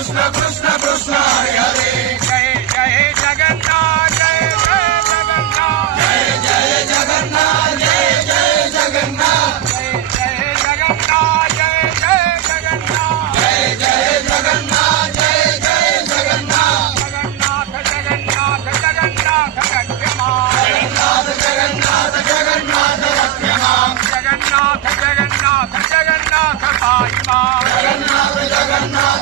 कृष्ण कृष्ण कृष्ण हरे हरे जय जय जगन्नाथ जय जय जगन्नाथ जय जय जगन्नाथ जय जय जगन्नाथ जय जय जगन्नाथ जय जय जगन्नाथ जय जय जगन्नाथ जय जय जगन्नाथ जगन्नाथ जगन्नाथ जगन्नाथ रक्षमां जगन्नाथ जगन्नाथ जगन्नाथ रक्षमां जगन्नाथ जगन्नाथ जगन्नाथ पाहि मां जगन्नाथ जगन्नाथ